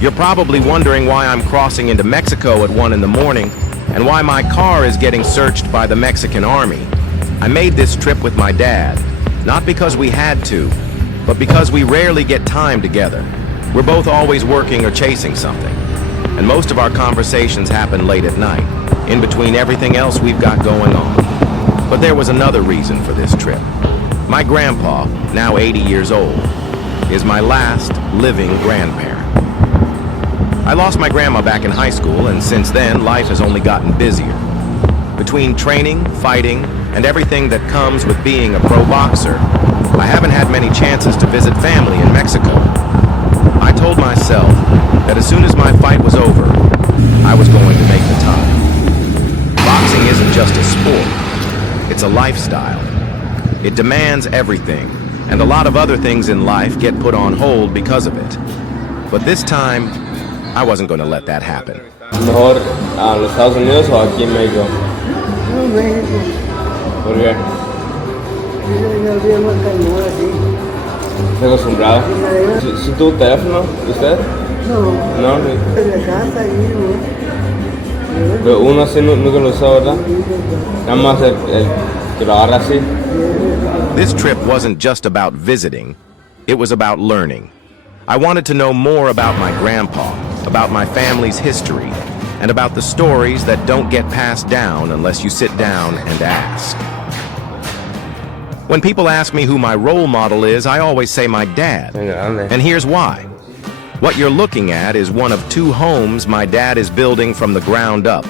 You're probably wondering why I'm crossing into Mexico at 1 in the morning and why my car is getting searched by the Mexican army. I made this trip with my dad, not because we had to, but because we rarely get time together. We're both always working or chasing something, and most of our conversations happen late at night, in between everything else we've got going on. But there was another reason for this trip. My grandpa, now 80 years old, is my last living grandparent. I lost my grandma back in high school, and since then, life has only gotten busier. Between training, fighting, and everything that comes with being a pro boxer, I haven't had many chances to visit family in Mexico. I told myself that as soon as my fight was over, I was going to make the time. Boxing isn't just a sport, it's a lifestyle. It demands everything, and a lot of other things in life get put on hold because of it. But this time, I wasn't going to let that happen. ¿Mejor a los Estados Unidos o aquí en México? No, México. ¿Por qué? Yo vivo más calmado así. ¿Estás acostumbrado? ¿Sí tuvo teléfono usted? No. No. En la casa ahí, ¿no? Pero uno así nunca lo usó, ¿verdad? Nada más el que lo agarra así. This trip wasn't just about visiting, it was about learning. I wanted to know more about my grandpa, about my family's history, and about the stories that don't get passed down unless you sit down and ask. When people ask me who my role model is, I always say my dad. And here's why. What you're looking at is one of 2 homes my dad is building from the ground up,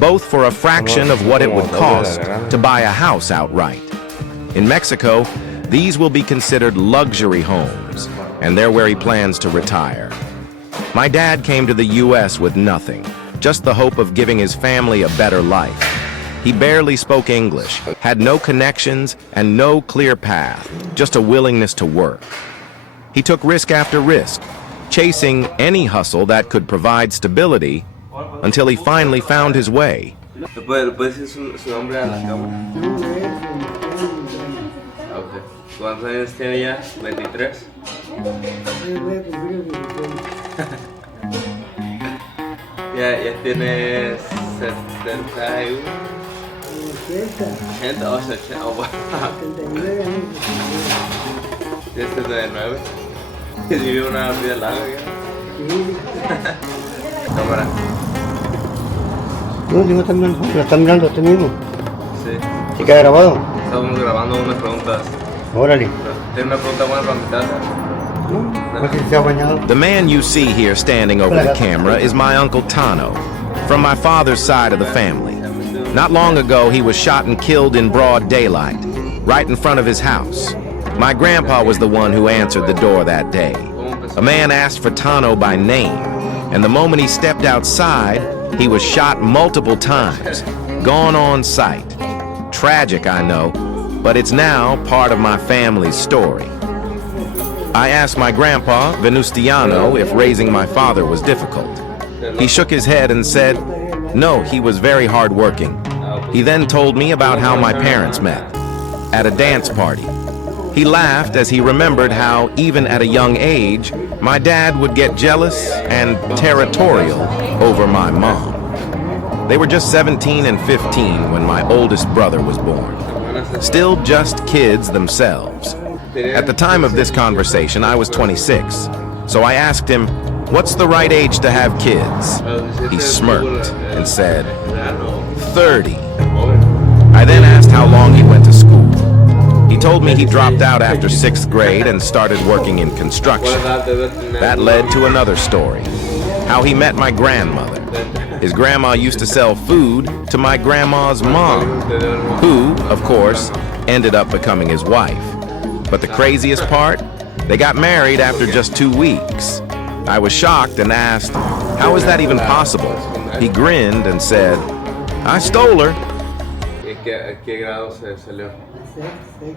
both for a fraction of what it would cost to buy a house outright. In Mexico, these will be considered luxury homes, and they're where he plans to retire. My dad came to the U.S. with nothing, just the hope of giving his family a better life. He barely spoke English, had no connections, and no clear path, just a willingness to work. He took risk after risk, chasing any hustle that could provide stability until he finally found his way. ¿Puede decir su nombre a la cámara? Okay. ¿Cuántos años tiene ya? 23. Ya tienes 71. 80 o 80. Oh, wow. ¿Tienes 79? ¿Vive una vida larga ya? Cámara. No, digo también, lo están mirando usted mismo. Sí. ¿Sí queda grabado? Estamos grabando unas preguntas. Órale. ¿Tiene una pregunta buena para mi casa? No sé si se ha bañado. The man you see here standing over the camera is my Uncle Tano, from my father's side of the family. Not long ago, he was shot and killed in broad daylight, right in front of his house. My grandpa was the one who answered the door that day. A man asked for Tano by name, and the moment he stepped outside, he was shot multiple times, gone on sight. Tragic, I know, but it's now part of my family's story. I asked my grandpa, Venustiano, if raising my father was difficult. He shook his head and said, no, he was very hardworking. He then told me about how my parents met, at a dance party. He laughed as he remembered how, even at a young age, my dad would get jealous and territorial over my mom. They were just 17 and 15 when my oldest brother was born. Still just kids themselves. At the time of this conversation, I was 26, so I asked him, what's the right age to have kids? He smirked and said, 30. I then asked how long he went to school. He told me he dropped out after 6th grade and started working in construction. That led to another story, how he met my grandmother. His grandma used to sell food to my grandma's mom, who, of course, ended up becoming his wife. But the craziest part? They got married after just 2 weeks. I was shocked and asked, how is that even possible? He grinned and said, I stole her. ¿Qué grado se salió? 6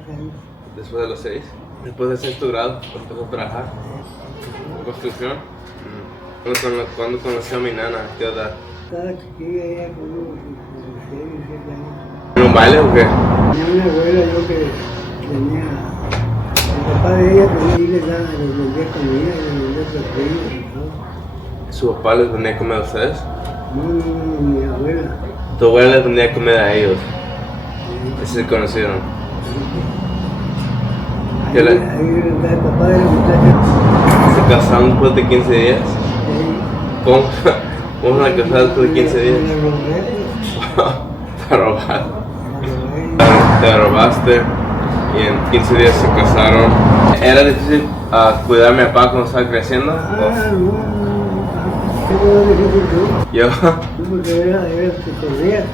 años. Después de los 6. Después de sexto grado, empezó a trabajar. ¿Construcción? ¿Cuándo conoció a mi nana? ¿Qué edad? Estaba chiquilla, ella como 6, 7 años. ¿En un baile o qué? Tenía una abuela yo que tenía... El papá de ella tenía y le daba, les vendía comida, les vendía tortillas y todo. ¿Su papá les vendía comida a ustedes? No, mi abuela. Tu abuela les vendía comida a ellos. Ese se conocieron. Ahí era el papá de la muchacha. ¿Se casaron después de 15 días? ¿Cómo? ¿Cómo se casaron después de 15 días? Te robaste. Te robaste y en 15 días se casaron. ¿Era difícil cuidar a mi papá cuando estaba creciendo? No. ¿Qué puedo decir tú? Yo. Tú porque era que corrías.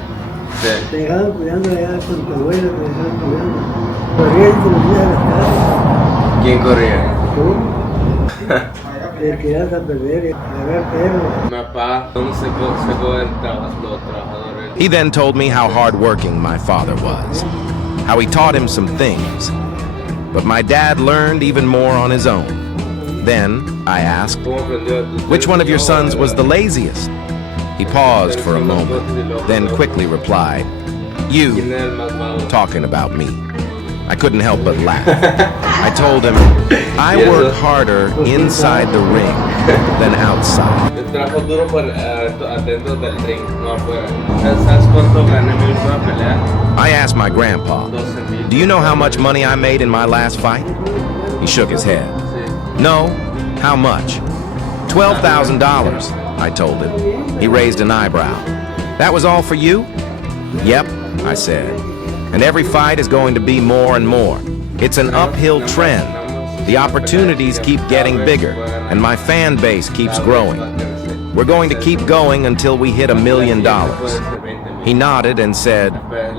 Sí. Te dejaban cuidando allá con tu abuela, te dejaban cuidando. Corrías y te metías a la casa. ¿Quién corría? Tú. Te quedas a perder y a agarrar perros. Mi papá, ¿dónde sacó el trabajo, los trabajadores? He then told me how hardworking my father was, how he taught him some things. But my dad learned even more on his own. Then I asked, ¿Cómo aprendió? which one of your sons was the laziest? He paused for a moment, then quickly replied, you, ¿Quién era el más vago? talking about me. I couldn't help but laugh. I told him, I work harder inside the ring than outside. Yo trabajo duro por adentro del ring, no afuera. ¿Sabes cuánto gané mi última pelea? I asked my grandpa, 12,000. do you know how much money I made in my last fight? He shook his head. Sí. No? How much? $12,000, I told him. He raised an eyebrow. That was all for you? Yep, I said. And every fight is going to be more and more. It's an uphill trend. The opportunities keep getting bigger, and my fan base keeps growing. We're going to keep going until we hit $1 million. He nodded and said,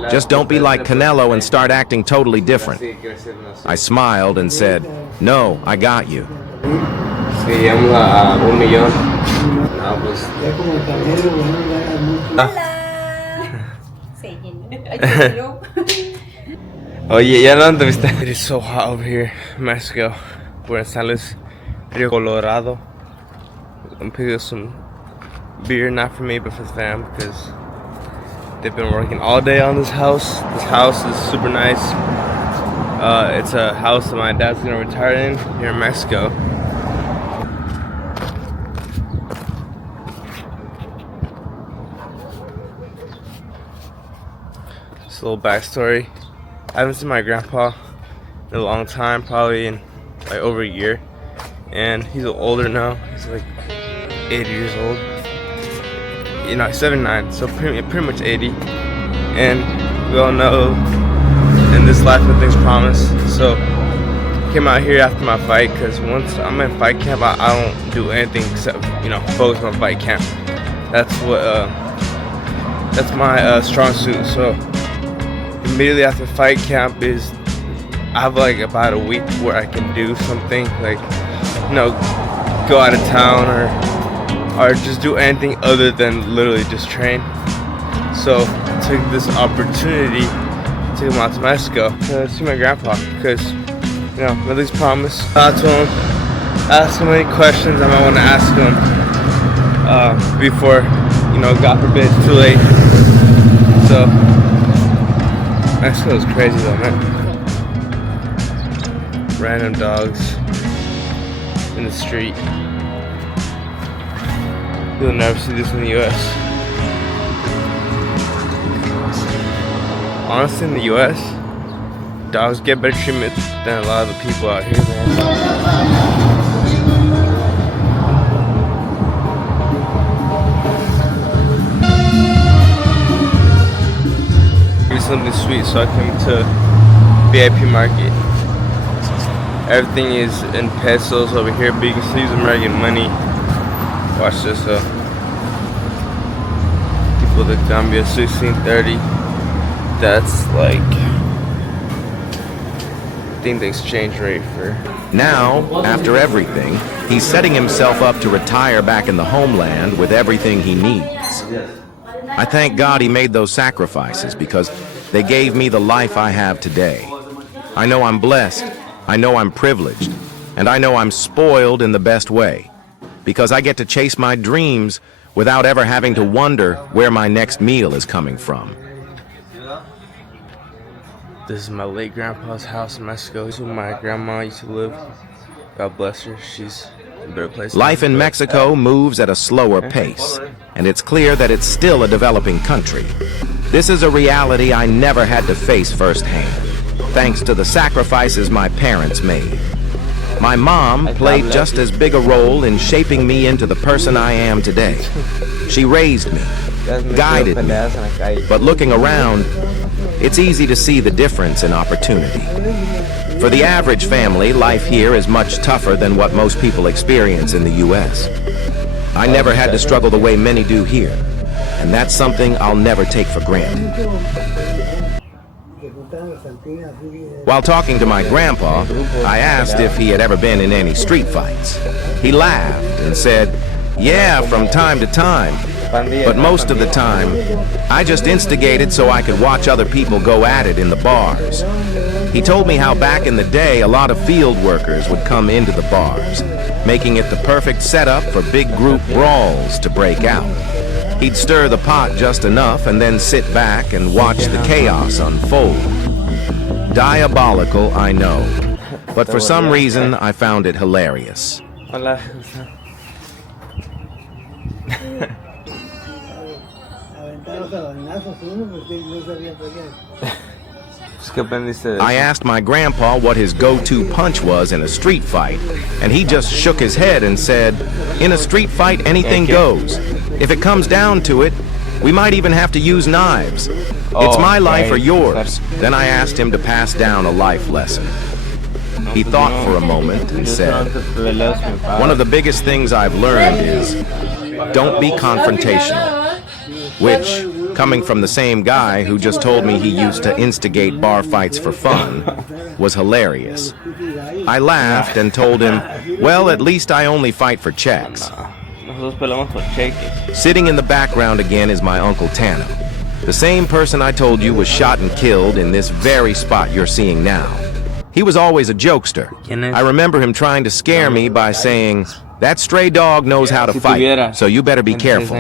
just don't be like Canelo and start acting totally different. I smiled and said, no, I got you. Si llegamos a 1 millón. No, pues. Ya como el Canelo, bueno, ganas mucho. Se llenó. Oye, ya no entrevisté. It is so hot over here in Mexico. We're in San Luis Rio Colorado. I'm picking up some beer, not for me, but for the fam, because they've been working all day on this house. This house is super nice. It's a house that my dad's gonna retire in here in Mexico. Just a little backstory. I haven't seen my grandpa in a long time, probably in like over a year. And he's older now. He's like 80 years old. You know, he's 79, so pretty much 80. And we all know in this life nothing's promised. So came out here after my fight because once I'm in fight camp, I don't do anything except, you know, focus on fight camp. That's what that's my strong suit. So immediately after fight camp is I have like about a week where I can do something like, you know, go out of town or just do anything other than literally just train. So I took this opportunity to come out to Mexico to see my grandpa because, you know, nothing's promised. Talk to him, ask him any questions I might want to ask him before, you know, God forbid, it's too late. So Mexico is crazy though, man. Random dogs in the street. You'll never see this in the US. Honestly, in the US, dogs get better treatment than a lot of the people out here, man. Something sweet, so I came to VIP market. Everything is in pesos over here, but you can still use American money. Watch this up. Tipo de cambio 1630. That's like, I think the exchange rate for. Now, after everything, he's setting himself up to retire back in the homeland with everything he needs. I thank God he made those sacrifices because they gave me the life I have today. I know I'm blessed, I know I'm privileged, and I know I'm spoiled in the best way because I get to chase my dreams without ever having to wonder where my next meal is coming from. This is my late grandpa's house in Mexico. This is where my grandma used to live. God bless her. She's better place. Life in Mexico moves at a slower pace, and it's clear that it's still a developing country. This is a reality I never had to face firsthand, thanks to the sacrifices my parents made. My mom played just as big a role in shaping me into the person I am today. She raised me, guided me, but looking around, it's easy to see the difference in opportunity. For the average family, life here is much tougher than what most people experience in the U.S. I never had to struggle the way many do here, and that's something I'll never take for granted. While talking to my grandpa, I asked if he had ever been in any street fights. He laughed and said, "Yeah, from time to time. But most of the time, I just instigated so I could watch other people go at it in the bars." He told me how back in the day, a lot of field workers would come into the bars, making it the perfect setup for big group brawls to break out. He'd stir the pot just enough and then sit back and watch the chaos unfold. Diabolical, I know, but for some reason, I found it hilarious. Hola. Aventaba cabanazos uno porque no sabía pelear. I asked my grandpa what his go-to punch was in a street fight, and he just shook his head and said, "In a street fight, anything goes. If it comes down to it, we might even have to use knives. It's my life or yours." Then I asked him to pass down a life lesson. He thought for a moment and said, "One of the biggest things I've learned is don't be confrontational," which, coming from the same guy who just told me he used to instigate bar fights for fun, was hilarious. I laughed and told him, "Well, at least I only fight for checks." Sitting in the background again is my Uncle Tano, the same person I told you was shot and killed in this very spot you're seeing now. He was always a jokester. I remember him trying to scare me by saying, "That stray dog knows how to fight, so you better be careful."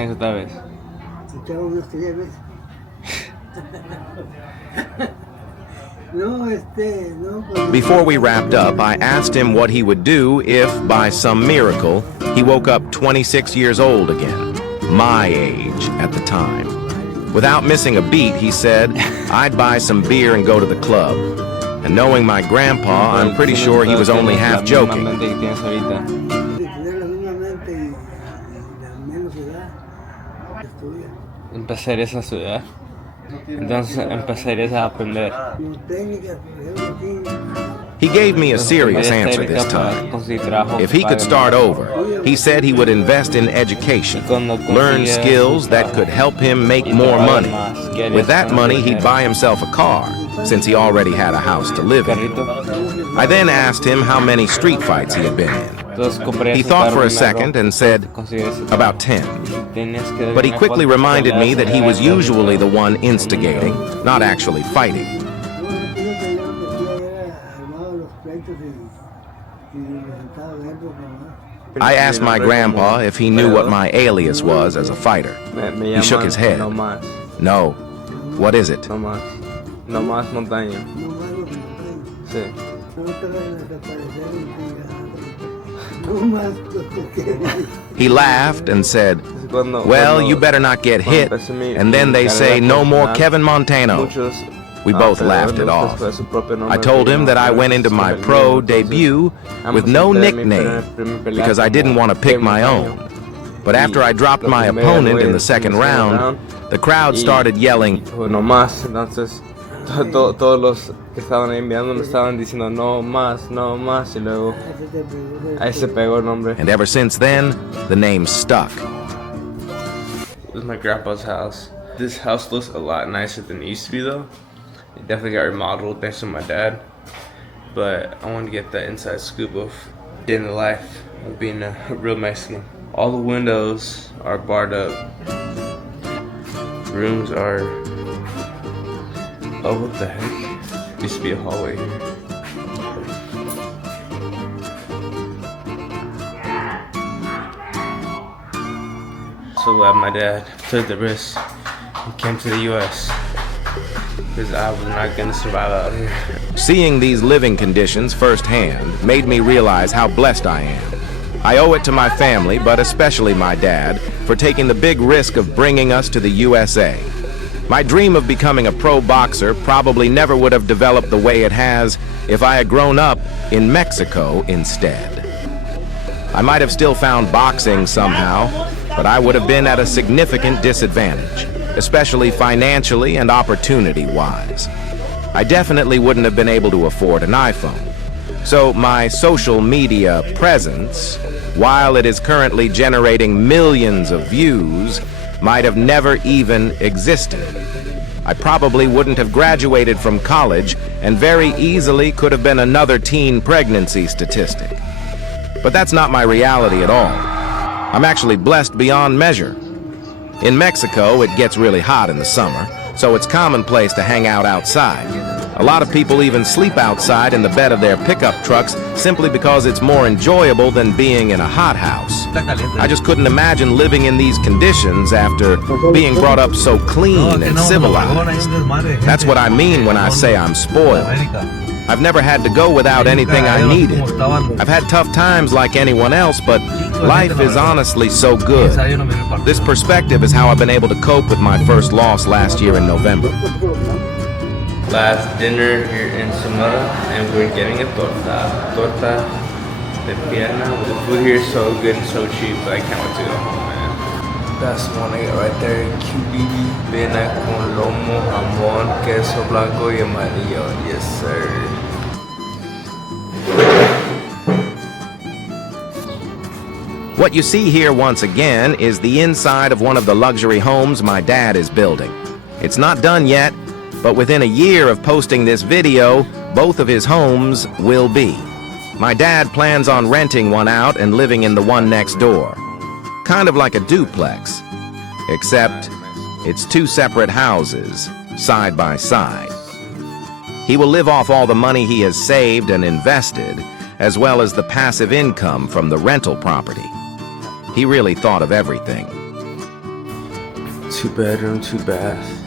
Before we wrapped up, I asked him what he would do if, by some miracle, he woke up 26 years old again, my age at the time. Without missing a beat, he said, "I'd buy some beer and go to the club." And knowing my grandpa, I'm pretty sure he was only half joking. Empezarías a estudiar. Entonces empezarías a aprender. He gave me a serious answer this time. If he could start over, he said he would invest in education, learn skills that could help him make more money. With that money, he'd buy himself a car, since he already had a house to live in. I then asked him how many street fights he had been in. He thought for a second and said, "About 10. But he quickly reminded me that he was usually the one instigating, not actually fighting. I asked my grandpa if he knew what my alias was as a fighter. He shook his head. "No. What is it?" No más montaña. Sí. He laughed and said, "Well, you better not get hit, and then they say no more Kevin Montano." We both laughed it off. I told him that I went into my pro debut with no nickname because I didn't want to pick my own. But after I dropped my opponent in the second round, the crowd started yelling, "No más." Entonces, todos los que estaban ahí mirando me estaban diciendo "no más, no más", y luego ahí se pegó el nombre. And ever since then, the name stuck. This is my grandpa's house. This house looks a lot nicer than it used to be though. It definitely got remodeled thanks to my dad. But I want to get that inside scoop of day in the life of being a real Mexican. All the windows are barred up. Rooms are... Oh, what the heck? Used to be a hallway here. So glad my dad took the risk and came to the U.S. because I was not going to survive out here. Seeing these living conditions firsthand made me realize how blessed I am. I owe it to my family, but especially my dad, for taking the big risk of bringing us to the USA. My dream of becoming a pro boxer probably never would have developed the way it has if I had grown up in Mexico instead. I might have still found boxing somehow, but I would have been at a significant disadvantage, especially financially and opportunity-wise. I definitely wouldn't have been able to afford an iPhone. So my social media presence, while it is currently generating millions of views, might have never even existed. I probably wouldn't have graduated from college and very easily could have been another teen pregnancy statistic. But that's not my reality at all. I'm actually blessed beyond measure. In Mexico, it gets really hot in the summer, so it's commonplace to hang out outside. A lot of people even sleep outside in the bed of their pickup trucks simply because it's more enjoyable than being in a hothouse. I just couldn't imagine living in these conditions after being brought up so clean and civilized. That's what I mean when I say I'm spoiled. I've never had to go without anything I needed. I've had tough times like anyone else, but life is honestly so good. This perspective is how I've been able to cope with my first loss last year in November. Last dinner here in Sonora, and we're getting a torta de pierna. The food here is so good and so cheap, but I can't wait to go home, man. That's one I got right there, QBB, pierna con lomo, jamón, queso blanco y amarillo. Yes, sir. What you see here once again is the inside of one of the luxury homes my dad is building. It's not done yet, but within a year of posting this video, both of his homes will be. My dad plans on renting one out and living in the one next door. Kind of like a duplex, except it's two separate houses, side by side. He will live off all the money he has saved and invested, as well as the passive income from the rental property. He really thought of everything. 2 bedroom, 2 bath.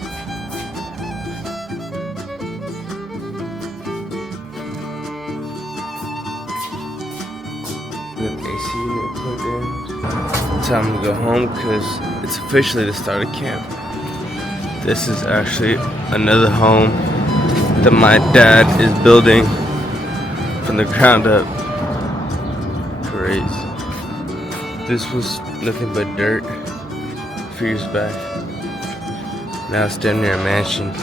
We have AC unit plugged in. Time to go home because it's officially the start of camp. This is actually another home that my dad is building from the ground up. Crazy. This was nothing but dirt a few years back. Now it's damn near a mansion.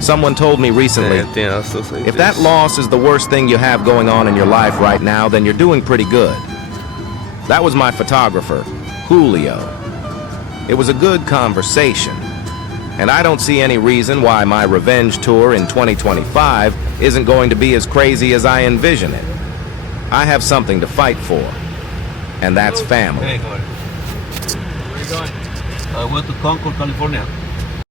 Someone told me recently, if that loss is the worst thing you have going on in your life right now, then you're doing pretty good. That was my photographer, Julio. It was a good conversation, and I don't see any reason why my revenge tour in 2025 isn't going to be as crazy as I envision it. I have something to fight for, and that's family. Hey, where are you going? I went to Concord, California.